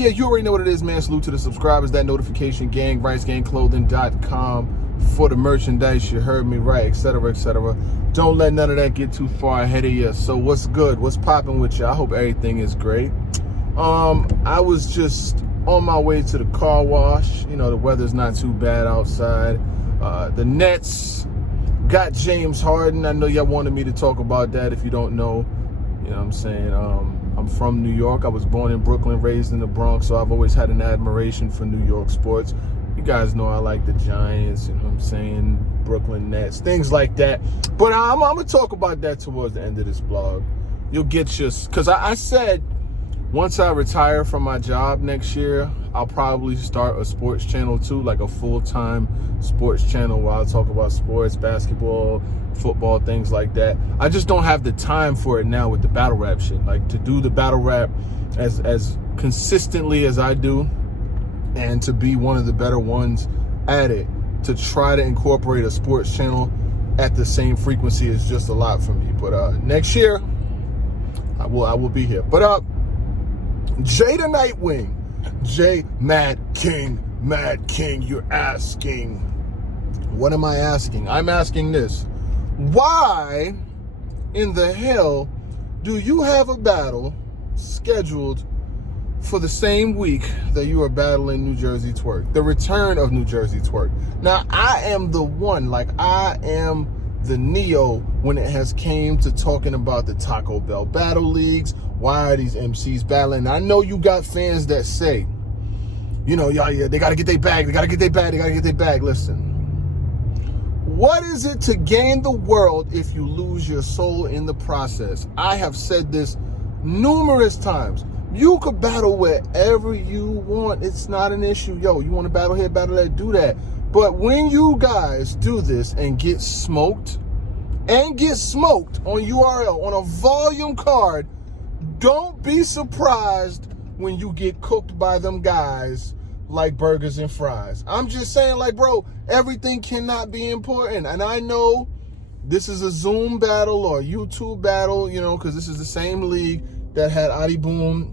yeah, you already know what it is, man. Salute to the subscribers, that notification gang, RightsGangClothing.com for the merchandise. You heard me right, etc., etc. Don't let none of that get too far ahead of you. So what's good? What's popping with you? I hope everything is great. I was just on my way to the car wash. You know, the weather's not too bad outside. The Nets got James Harden. I know y'all wanted me to talk about that. If you don't know, you know what I'm saying? I'm from New York. I was born in Brooklyn, raised in the Bronx, so I've always had an admiration for New York sports. You guys know I like the Giants, you know what I'm saying? Brooklyn Nets, things like that. But I'm going to talk about that towards the end of this blog. You'll get your... Because I said once I retire from my job next year, I'll probably start a sports channel too, like a full-time sports channel where I'll talk about sports, basketball, football, things like that. I just don't have the time for it now with the battle rap shit. Like, to do the battle rap as consistently as I do and to be one of the better ones at it, to try to incorporate a sports channel at the same frequency is just a lot for me. But next year, I will be here. But Jay the Nitewing, Jay Mad King, you're asking. What am I asking? I'm asking this. Why in the hell do you have a battle scheduled for the same week that you are battling New Jersey Twork? The return of New Jersey Twork. Now, I am the one, like, I am the Neo when it has came to talking about the Taco Bell Battle Leagues. Why are these MCs battling? I know you got fans that say, you know, yeah, they got to get their bag. They got to get their bag. They got to get their bag. Listen. What is it to gain the world if you lose your soul in the process? I have said this numerous times. You could battle wherever you want. It's not an issue. Yo, you want to battle here, battle there, do that. But when you guys do this and get smoked on URL, on a volume card, don't be surprised when you get cooked by them guys like burgers and fries. I'm just saying, like, bro, everything cannot be important. And I know this is a Zoom battle or a YouTube battle, you know, because this is the same league that had Adi Boom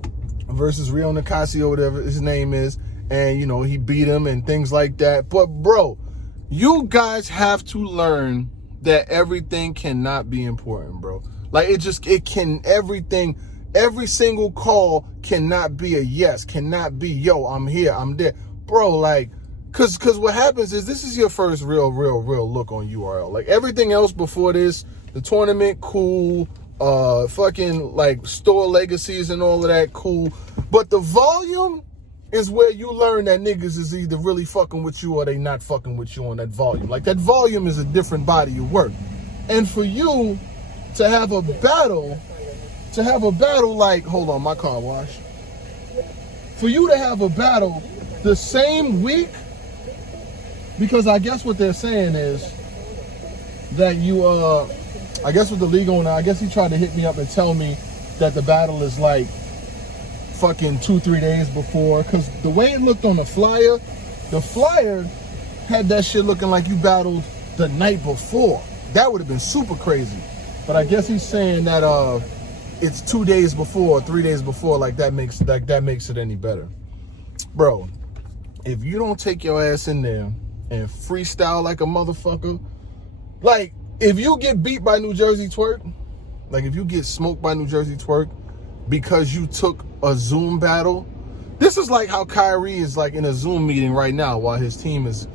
versus Rio Nicasio, whatever his name is. And, you know, he beat him and things like that. But, bro, you guys have to learn that everything cannot be important, bro. Like, every single call cannot be a yes, cannot be, yo, I'm here, I'm there. Bro, like, cause what happens is this is your first real look on URL. Like, everything else before this, the tournament, cool, fucking, like, store legacies and all of that, cool. But the volume is where you learn that niggas is either really fucking with you or they not fucking with you on that volume. Like, that volume is a different body of work. And for you to have a battle like, hold on, my car wash. For you to have a battle the same week, because I guess what they're saying is that you, I guess with the league owner, I guess he tried to hit me up and tell me that the battle is like fucking 2-3 days before, because the way it looked on the flyer had that shit looking like you battled the night before. That would have been super crazy. But I guess he's saying that it's 2 days before, 3 days before, like that makes it any better. Bro, if you don't take your ass in there and freestyle like a motherfucker, like, if you get beat by New Jersey Twork, like if you get smoked by New Jersey Twork because you took a Zoom battle, this is like how Kyrie is like in a Zoom meeting right now while his team is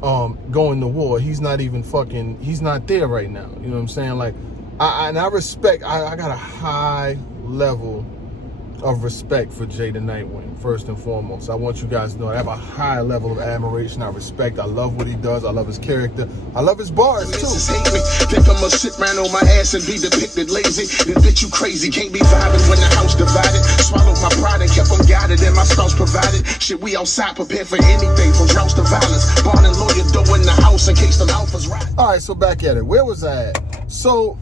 going to war. He's not there right now. You know what I'm saying? Like, I got a high level of respect for Jay the Nitewing, first and foremost. I want you guys to know I have a high level of admiration. I respect. I love what he does. I love his character. I love his bars too. Think I'ma sit around on my ass and be depicted lazy. Then bitch, you crazy. Can't be vibing when the house divided. Swallowed my pride and kept on guided, and my spouse provided. Shit, we outside prepared for anything from droughts to violence. Barn and lawyer dough in the house in case the alphas ride. All right, so back at it. Where was I at? So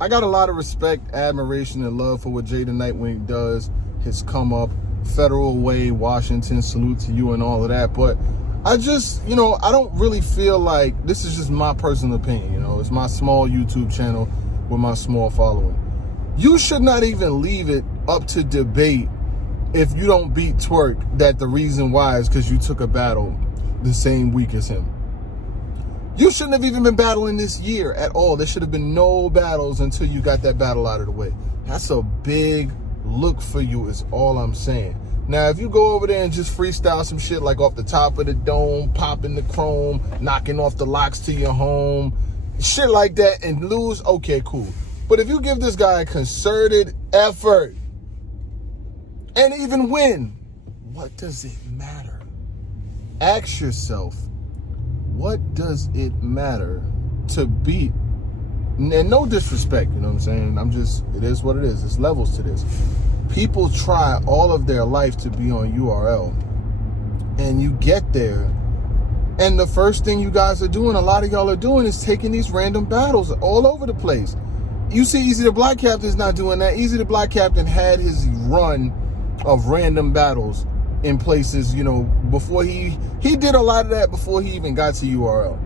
I got a lot of respect, admiration, and love for what Jay the Nitewing does. His come up, Federal Way, Washington, salute to you and all of that. But I just, you know, I don't really feel like, this is just my personal opinion, you know, it's my small YouTube channel with my small following. You should not even leave it up to debate if you don't beat Twork, that the reason why is because you took a battle the same week as him. You shouldn't have even been battling this year at all. There should have been no battles until you got that battle out of the way. That's a big look for you is all I'm saying. Now, if you go over there and just freestyle some shit like off the top of the dome, popping the chrome, knocking off the locks to your home, shit like that and lose, okay, cool. But if you give this guy a concerted effort and even win, what does it matter? Ask yourself, what does it matter to beat? And no disrespect, you know what I'm saying? It is what it is. There's levels to this. People try all of their life to be on URL. And you get there. And the first thing you guys are doing, a lot of y'all are doing, is taking these random battles all over the place. You see Easy the Black Captain's not doing that. Easy the Black Captain had his run of random battles in places, you know, before he did a lot of that before he even got to URL.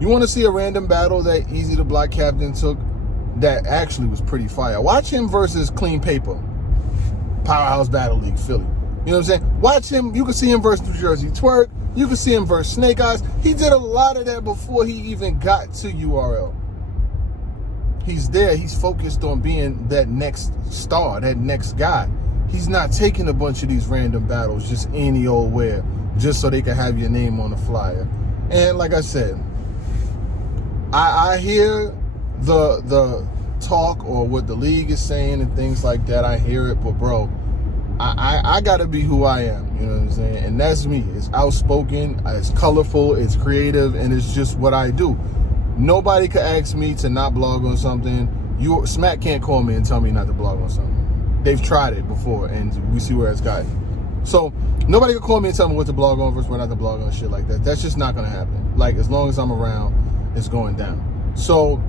You want to see a random battle that Easy the Black Captain took that actually was pretty fire? Watch him versus Clean Paper, Powerhouse Battle League, Philly. You know what I'm saying? Watch him. You can see him versus New Jersey Twork. You can see him versus Snake Eyes. He did a lot of that before he even got to URL. He's there. He's focused on being that next star, that next guy. He's not taking a bunch of these random battles just any old where, just so they can have your name on the flyer. And like I said, I hear the talk or what the league is saying and things like that. I hear it, but bro, I gotta be who I am. You know what I'm saying? And that's me. It's outspoken, it's colorful, it's creative, and it's just what I do. Nobody could ask me to not blog on something. Smack can't call me and tell me not to blog on something. They've tried it before, and we see where it's gotten. So nobody can call me and tell me what to blog on versus what not to blog on, shit like that. That's just not gonna happen. Like, as long as I'm around, it's going down. So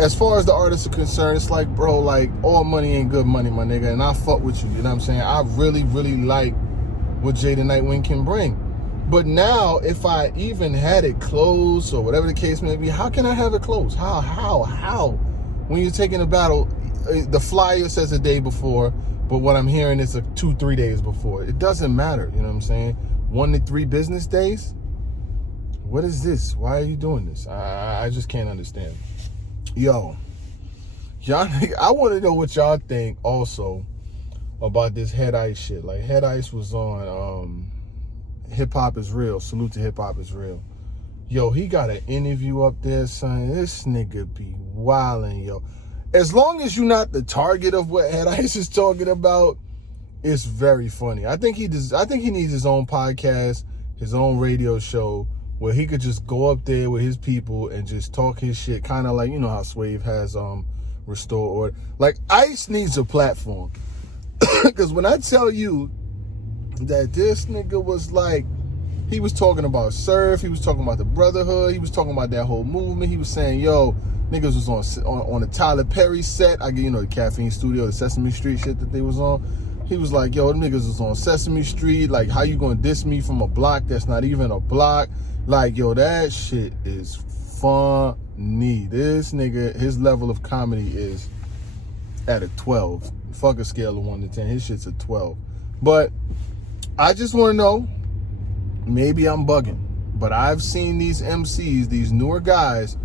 as far as the artists are concerned, it's like, bro, like, all money ain't good money, my nigga. And I fuck with you, you know what I'm saying? I really, really like what Jay the Nitewing can bring. But now, if I even had it closed or whatever the case may be, how can I have it closed? How? When you're taking a battle, the flyer says a day before, but what I'm hearing is 2-3 days before. It doesn't matter, you know what I'm saying? 1 to 3 business days? What is this? Why are you doing this? I just can't understand. Yo, y'all, I want to know what y'all think also about this Head Ice shit. Like, Head Ice was on Hip Hop is Real. Salute to Hip Hop is Real. Yo, he got an interview up there, son. This nigga be wildin', yo. As long as you're not the target of what Head Ice is talking about, it's very funny. I think he needs his own podcast, his own radio show, where he could just go up there with his people and just talk his shit, kind of like, you know how Swave has Restore Order. Like, Ice needs a platform. Because when I tell you that this nigga was like, he was talking about surf, he was talking about the brotherhood, he was talking about that whole movement. He was saying, yo, niggas was on a Tyler Perry set. I get, you know, the Caffeine Studio, the Sesame Street shit that they was on. He was like, yo, them niggas was on Sesame Street. Like, how you gonna diss me from a block that's not even a block? Like, yo, that shit is funny. This nigga, his level of comedy is at a 12. Fuck a scale of 1 to 10. His shit's a 12. But I just want to know, maybe I'm bugging, but I've seen these MCs, these newer guys,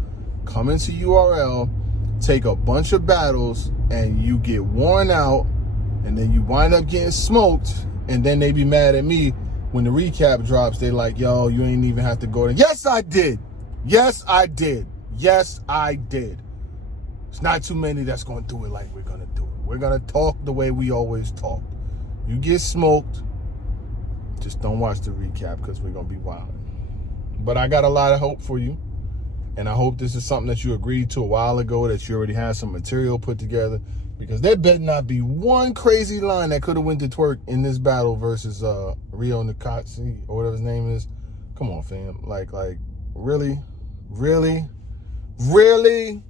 come into URL, take a bunch of battles, and you get worn out, and then you wind up getting smoked, and then they be mad at me when the recap drops. They like, yo, you ain't even have to go there. Yes, I did. Yes, I did. Yes, I did. It's not too many that's going to do it like we're going to do it. We're going to talk the way we always talk. You get smoked, just don't watch the recap because we're going to be wild. But I got a lot of hope for you. And I hope this is something that you agreed to a while ago, that you already had some material put together. Because there better not be one crazy line that could have went to Twork in this battle versus Rio Nikatsi or whatever his name is. Come on, fam. Like, really? Really? Really?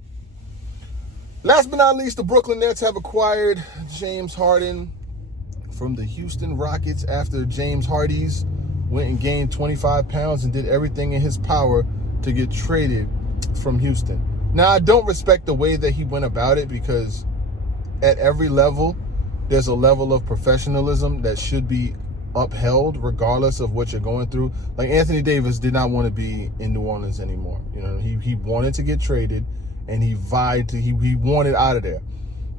Last but not least, the Brooklyn Nets have acquired James Harden from the Houston Rockets after James Hardy's went and gained 25 pounds and did everything in his power to get traded from Houston. Now, I don't respect the way that he went about it, because at every level, there's a level of professionalism that should be upheld regardless of what you're going through. Like Anthony Davis did not want to be in New Orleans anymore. You know, he wanted to get traded, and he wanted out of there.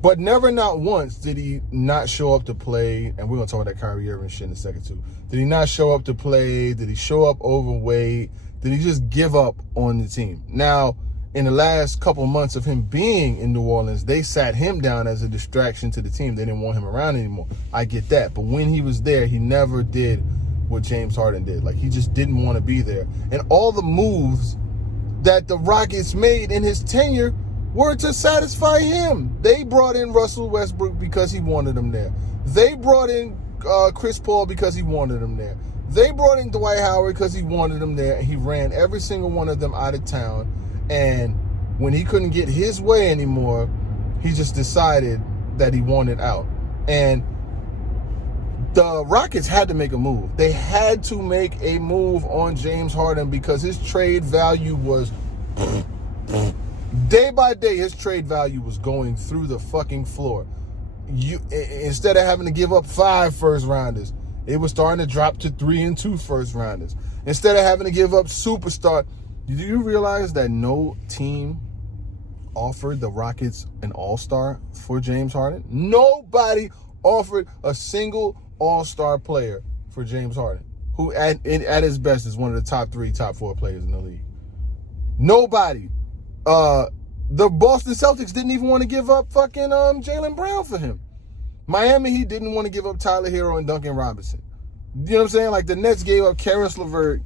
But never, not once, did he not show up to play. And we're going to talk about that Kyrie Irving shit in a second, too. Did he not show up to play? Did he show up overweight? Did he just give up on the team? Now, in the last couple months of him being in New Orleans, they sat him down as a distraction to the team. They didn't want him around anymore. I get that. But when he was there, he never did what James Harden did. Like, he just didn't want to be there. And all the moves that the Rockets made in his tenure were to satisfy him. They brought in Russell Westbrook because he wanted him there. They brought in Chris Paul because he wanted him there. They brought in Dwight Howard because he wanted him there, and he ran every single one of them out of town. And when he couldn't get his way anymore, he just decided that he wanted out. And the Rockets had to make a move. They had to make a move on James Harden because his trade value was... Day by day, his trade value was going through the fucking floor. Instead of having to give up 5 first-rounders, it was starting to drop to 3 and 2 first-rounders. Instead of having to give up superstar... Do you realize that no team offered the Rockets an all-star for James Harden? Nobody offered a single all-star player for James Harden, who at his best is one of the top 3, top 4 players in the league. Nobody. The Boston Celtics didn't even want to give up fucking Jaylen Brown for him. Miami Heat didn't want to give up Tyler Hero and Duncan Robinson. You know what I'm saying? Like, the Nets gave up Karis LeVert,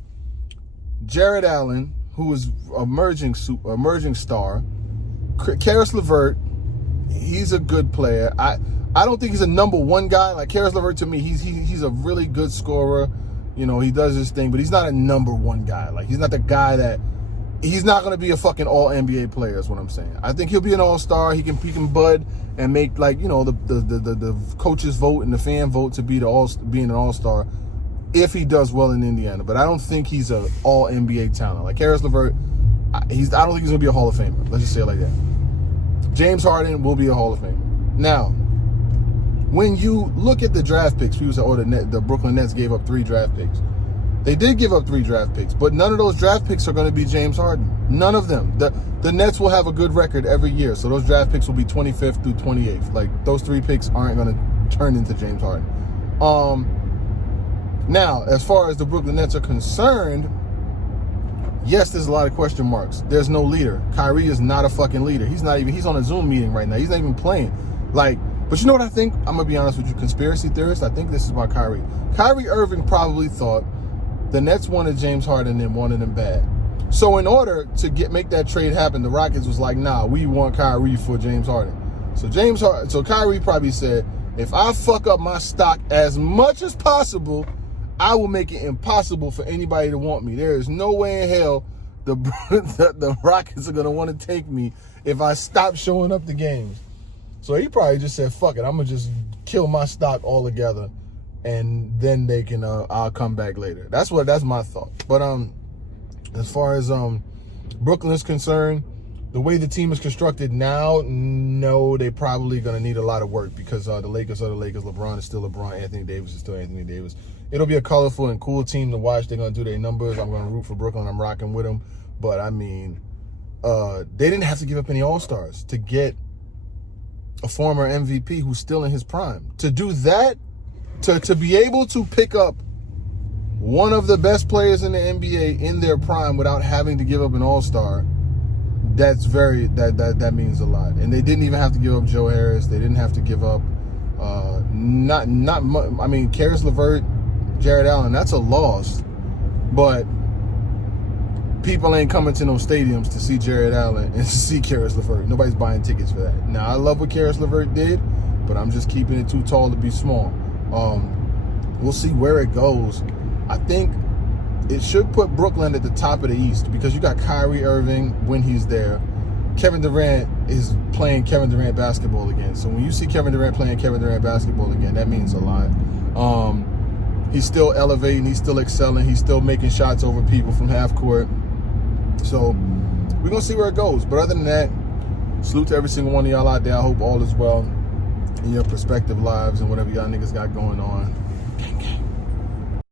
Jared Allen, who was emerging star. Karis LeVert, he's a good player. I don't think he's a number 1 guy. Like, Karis LeVert, to me, he's a really good scorer. You know, he does his thing, but he's not a number 1 guy. Like, he's not the guy that... He's not going to be a fucking all-NBA player is what I'm saying. I think he'll be an all-star. He can bud and make, like, you know, the coaches vote and the fan vote to be being an all-star if he does well in Indiana. But I don't think he's an all-NBA talent. Like, Karis LeVert, I don't think he's going to be a Hall of Famer. Let's just say it like that. James Harden will be a Hall of Famer. Now, when you look at the draft picks, people say, oh, the Brooklyn Nets gave up 3 draft picks. They did give up 3 draft picks, but none of those draft picks are going to be James Harden. None of them. The Nets will have a good record every year, so those draft picks will be 25th through 28th. Like, those 3 picks aren't going to turn into James Harden. Now, as far as the Brooklyn Nets are concerned, yes, there's a lot of question marks. There's no leader. Kyrie is not a fucking leader. He's on a Zoom meeting right now. He's not even playing. Like, but you know what I think? I'm going to be honest with you, conspiracy theorists. I think this is about Kyrie. Kyrie Irving probably thought the Nets wanted James Harden and wanted him bad. So in order to make that trade happen, the Rockets was like, nah, we want Kyrie for James Harden. So Kyrie probably said, if I fuck up my stock as much as possible, I will make it impossible for anybody to want me. There is no way in hell the Rockets are going to want to take me if I stop showing up to games. So he probably just said, fuck it, I'm going to just kill my stock altogether. And then they can, I'll come back later. That's my thought. But as far as Brooklyn is concerned, the way the team is constructed now, no, they're probably going to need a lot of work because the Lakers are the Lakers. LeBron is still LeBron. Anthony Davis is still Anthony Davis. It'll be a colorful and cool team to watch. They're going to do their numbers. I'm going to root for Brooklyn. I'm rocking with them. But, I mean, they didn't have to give up any All-Stars to get a former MVP who's still in his prime. To do that, to be able to pick up one of the best players in the NBA in their prime without having to give up an all-star, that means a lot. And they didn't even have to give up Joe Harris. They didn't have to give up not much. I mean, Karis LeVert, Jared Allen, that's a loss. But people ain't coming to no stadiums to see Jared Allen and to see Karis LeVert. Nobody's buying tickets for that. Now, I love what Karis LeVert did, but I'm just keeping it too tall to be small. We'll see where it goes. I think it should put Brooklyn at the top of the East because you got Kyrie Irving when he's there. Kevin Durant is playing Kevin Durant basketball again. So when you see Kevin Durant playing Kevin Durant basketball again, that means a lot. He's still elevating. He's still excelling. He's still making shots over people from half court. So we're going to see where it goes. But other than that, salute to every single one of y'all out there. I hope all is well. in your prospective lives and whatever y'all niggas got going on.